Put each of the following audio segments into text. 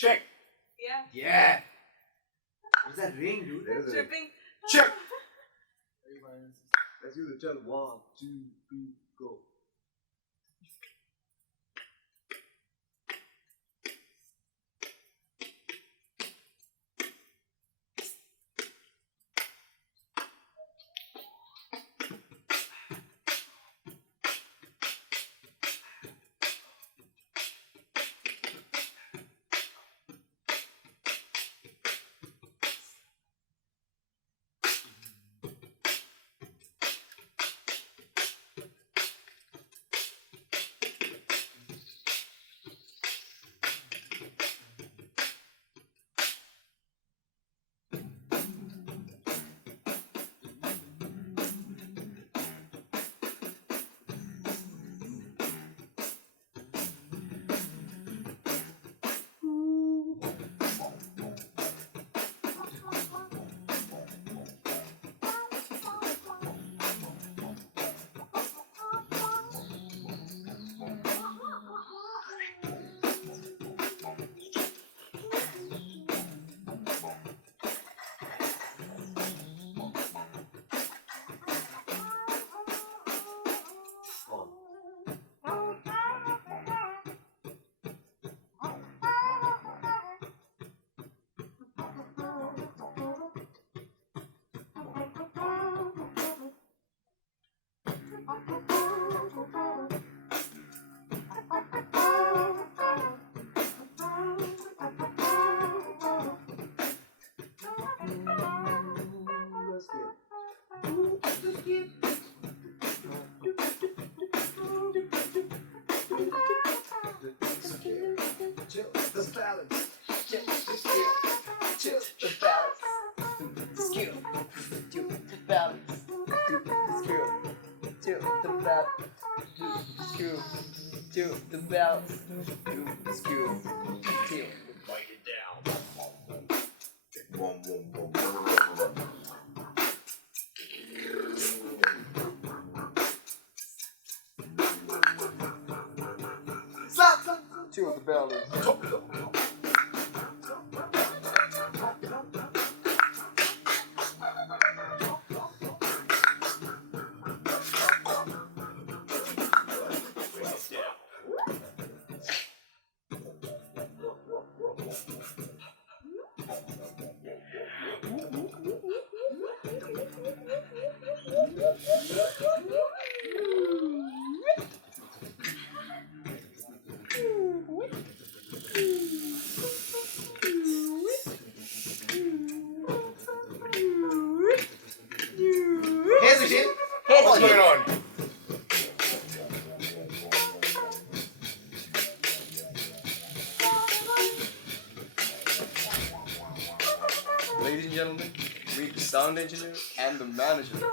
Check. Yeah. Yeah. What is that ring, dude? There's a Tripping. Check. Let's use the channel. 1, 2, 3, go. Chill the balance. Chill the skill. Chill the balance. Skill. Chill the balance. Do the skill. Chill the balance. Do the skill. Chill the balance. Do the skill. Chill. Break it down. Chill the balance. What's going on? Ladies and gentlemen, meet the sound engineer and the manager.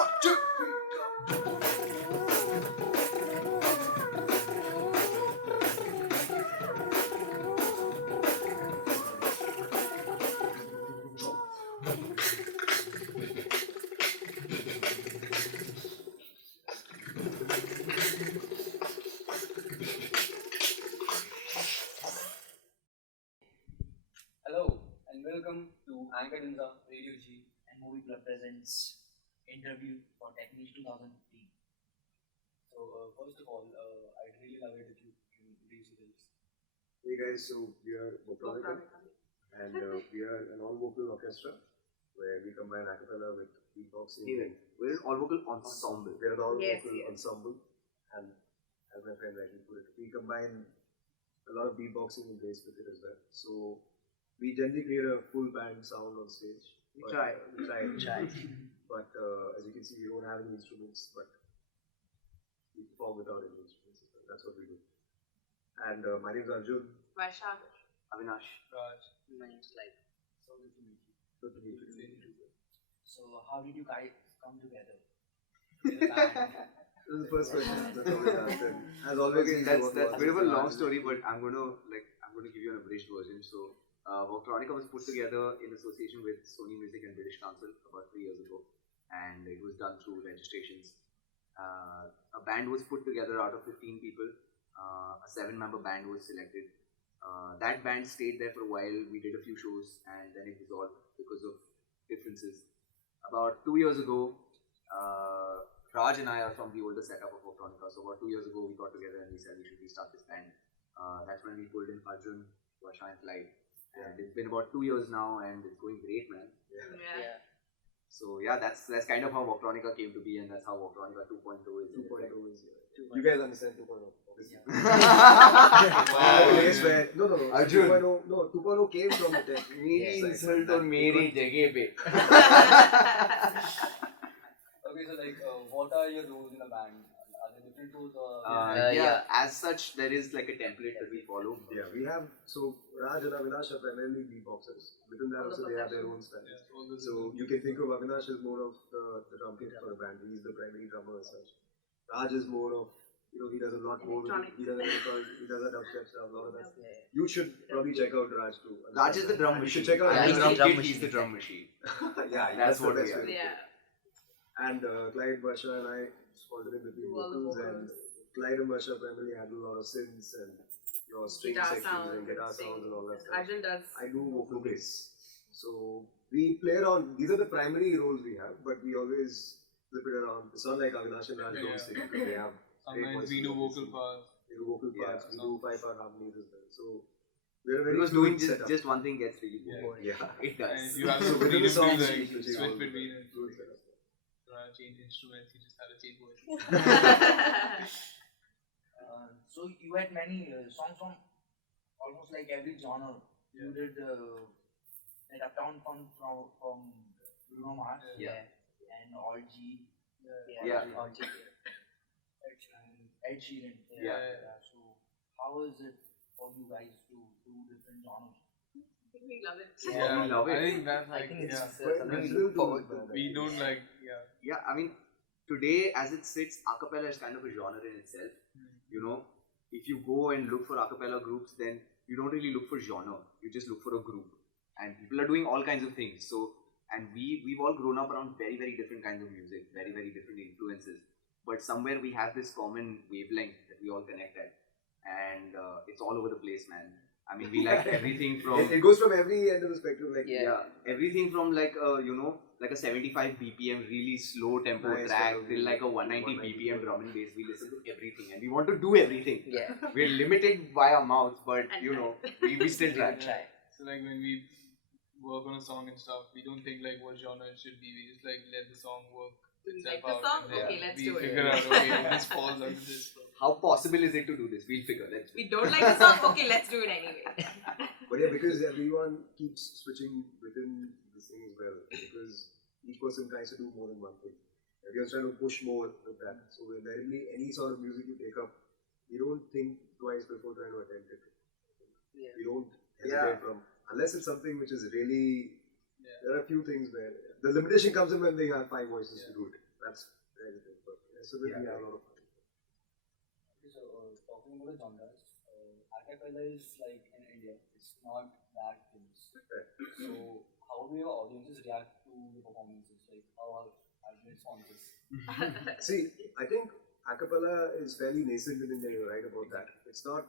1, 2. Hello and welcome to Anchorenza RadioG and Movie Club presents interview for Techniche 2015. So first of all, I'd really love it if you can introduce yourselves. Hey guys, so we are Voctronica and we are an all-vocal orchestra where we combine a cappella with beatboxing. We're an all-vocal ensemble. We're an all-vocal Yes. ensemble, and as my friend rightly put it, we combine a lot of beatboxing and bass with it as well. So we generally create a full band sound on stage. We but, try. We try. Try. But as you can see, we don't have any instruments, but we perform without any instruments. That's what we do. And my name is Arjun. Vaishak. Avinash. Raj, My name's Light. so good to meet you. Good to meet you. So how did you guys come together? In a band? This is the first question that's always asked. And as always, Okay, that's a bit of a long story. story, but I'm going to give you an abridged version. So, Voctronica was put together in association with Sony Music and British Council about 3 years ago, and it was done through registrations. A band was put together out of 15 people. A 7-member band was selected. That band stayed there for a while. We did a few shows, and then it dissolved because of differences. About 2 years ago, Raj and I are from the older setup of Voctronica. So about 2 years ago, we got together and we said we should restart this band. That's when we pulled in Arjun, Vaishak, and Clyde. And it's been about 2 years now, and it's going great, man. Yeah. So yeah, that's kind of how Voctronica came to be, and that's how Voctronica 2.0 is. 2.0 is. You guys understand 2.0, obviously. Wow. Place where, no, Arjun. 2.0, no, 2.0 came from the tech. मेरी side, insult that on मेरी जगह पे. Okay, so like, what are your roles in a band? Are there different roles or? Yeah, as such, there is like a template that we follow. Yeah, we have, so Raj and Avinash are primarily beatboxers. Within that also they have their own style. So you can think of Avinash as more of the drum kit for the band. He's the primary drummer as such. Raj is more of, he does a lot more with it. He does a dubstep stuff, a lot of that. You should probably check out Raj too. Raj is the drum You machine. should check out I'm Raj. the drum kit, he's the drum machine. Yeah, That's the what we best are. way to put it. Yeah. And Clyde, Basha and I sponsored between Do all the vocals, and vocals. Clyde and Basha primarily handle a lot of synths and string Guitar sections sounds, and guitar sounds and all that stuff. Arjun does. I do vocal bass. So we play around, these are the primary roles we have, but we always flip it around. It's not like Avinash and Raj don't sing, because they have great Sometimes we voices, do vocal obviously. parts. We do vocal Yeah, parts, we do 5-part harmonies as well. So we're a very Because fluid doing setup. just one thing gets really Yeah. boring. Yeah. It And does. you have So to within the freedom to songs, like we switch switch all between it. fluid setup. You want to change instruments, you just have to change voice. So you had many songs from almost like every genre. You did like Uptown Funk from Bruno Mars, Yeah. and All G, Yeah. and Ed Sheeran. Yeah. So how is it for you guys to do different genres? We love it. Yeah, we love it. I think that's I like, think it's yeah. But something we still look forward do to. that. We don't like, yeah. Yeah, I mean, today as it sits, acapella is kind of a genre in itself. You know, if you go and look for acapella groups, then you don't really look for genre. You just look for a group, and people are doing all kinds of things. So, and we've all grown up around very different kinds of music, very different influences. But somewhere we have this common wavelength that we all connect at, and it's all over the place, man. I mean, we like everything from It goes from every end of the spectrum, like everything from like like a 75 BPM really slow tempo Nice track tempo, till like a 190 190 BPM drum and bass. We listen to everything and we want to do everything. Yeah. We're limited by our mouths, but And you know, we still try. So like when we work on a song and stuff, we don't think like what genre it should be. We just like let the song work Do we itself like the out. song? and then Okay, let's we do it. figure out, okay, this falls under this. How possible is it to do this? We'll figure. Let's. We don't like the song? Okay, let's do it anyway. But yeah, because everyone keeps switching within this thing as well. Because each person tries to do more than one thing. Everyone's trying to push more with that. So invariably, any sort of music you take up, you don't think twice before trying to attempt it. Yeah. You don't hesitate from, unless it's something which is really, there are a few things where, the limitation comes in when they have 5 voices to do it. That's very good. But so we have a lot of fun. Okay, so talking about the genres, acapella is like in India, it's not that famous. So how do your audiences react to the performances? Like how have the responses? See, I think acapella is fairly nascent in India. You're right about that. It's not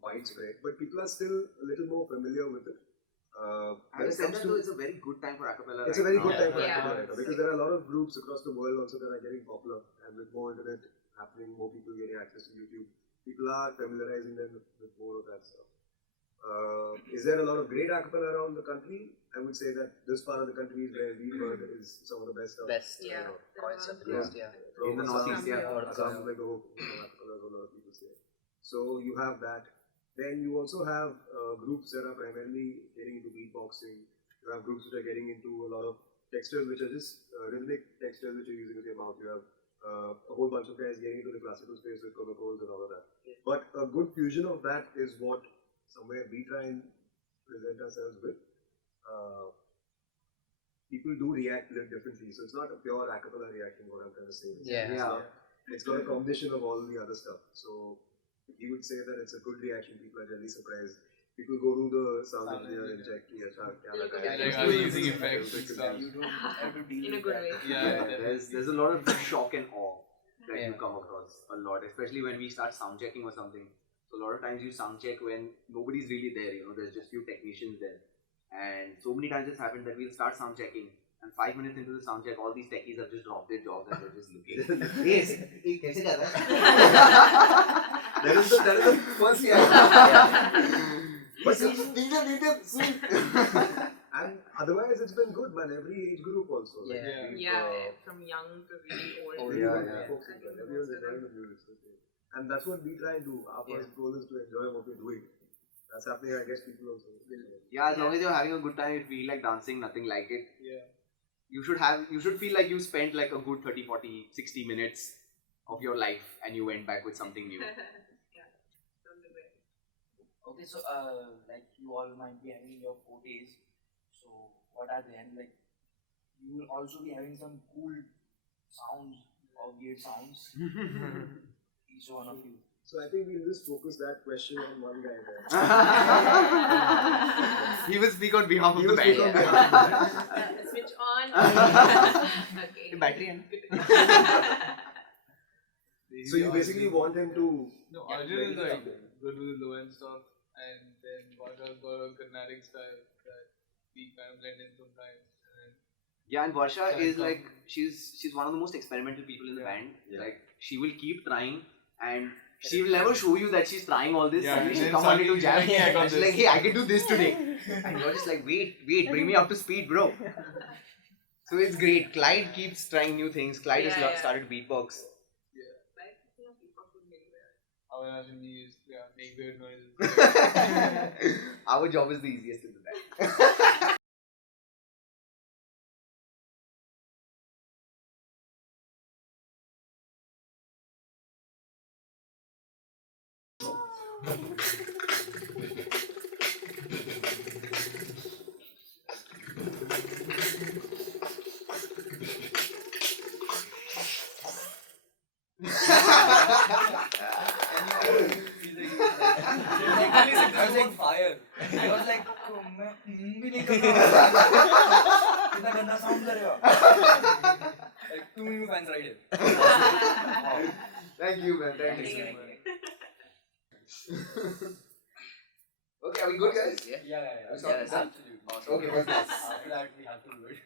widespread, but people are still a little more familiar with it. Having said that, though, it's a very good time for acapella. It's a very good time for Yeah. acapella right now, because there are a lot of groups across the world also that are getting popular, and with more internet happening, more people getting access to YouTube, people are familiarizing them with more of that stuff. Is there a lot of great acapella around the country? I would say that this part of the country is where we've heard is some of the best stuff. Best. Yeah. Points of the Yeah. best, yeah. From In the Northeast, yeah. Assam, like the whole acapella, a lot of people say. So you have that. Then you also have groups that are primarily getting into beatboxing. You have groups which are getting into a lot of textures which are just rhythmic textures which you're using with your mouth. You have a whole bunch of guys getting into the classical space with colos and all of that. But a good fusion of that is what somewhere we try and present ourselves with. People do react a little differently, so it's not a pure acapella reaction. What I'm trying to say is it's got a combination of all the other stuff. So you would say that it's a good reaction. People are generally surprised. People go to the sound engineer and check. Like, are they using effects and stuff? You don't have to deal In a with good that. way. Yeah, There's a lot of shock and awe that Yeah. you come across a lot, especially when we start sound checking or something. So a lot of times you sound check when nobody's really there, there's just few technicians there. And so many times it's happened that we'll start sound checking, and 5 minutes into the sound check, all these techies have just dropped their jobs and they're just looking. Yes, कैसे जा रहा है? That is the first But and otherwise, it's been good, man. Every age group also. Like, Yeah. we've, Yeah, from young to really old. Oh, everyone, yeah. folks, everyone's enjoying the music. So, and that's what we try and do. Our first goal is to enjoy what we're doing. That's happening, I guess, people also. Yeah, as long as you're having a good time, you feel like dancing, nothing like it. Yeah. You should feel like you spent like a good 30, 40, 60 minutes of your life and you went back with something new. Yeah. From the way. Okay, so like you all might be having your 4 days. So what are they? And like you will also be having some cool sounds or weird sounds. Each one of you. So I think we'll just focus that question on one guy there. He will speak on behalf of He the will speak on band. behalf of the band. Switch on. Okay. Battery and So you basically want him to... No, Arjun is like good with the low end stuff, and then Varsha's got a Carnatic style that we kind of blend in sometimes. Yeah, and Varsha is like, she's one of the most experimental people in the band. Yeah. Like, she will keep trying, and she will never show you that she's trying all this. Yeah, And and she'll then come on suddenly to jam. she's like, "Hey, I got And she's this." like, hey, I can do this today. And you're just like, wait, bring me up to speed, bro. So it's great. Clyde keeps trying new things. Clyde has Yeah. started beatbox. Like, you know, people could make that. Our Arjun used, make weird noises. Our job is the easiest in the band. I was like fire. I was like, मैं भी नहीं कर रहा कितना गंदा sound करेगा. Like 2 new fans right here. Thank you, man. Thank you. Okay, are we good, guys? Yeah. Absolutely. Absolutely. Okay, what's next? After that, we have to do it.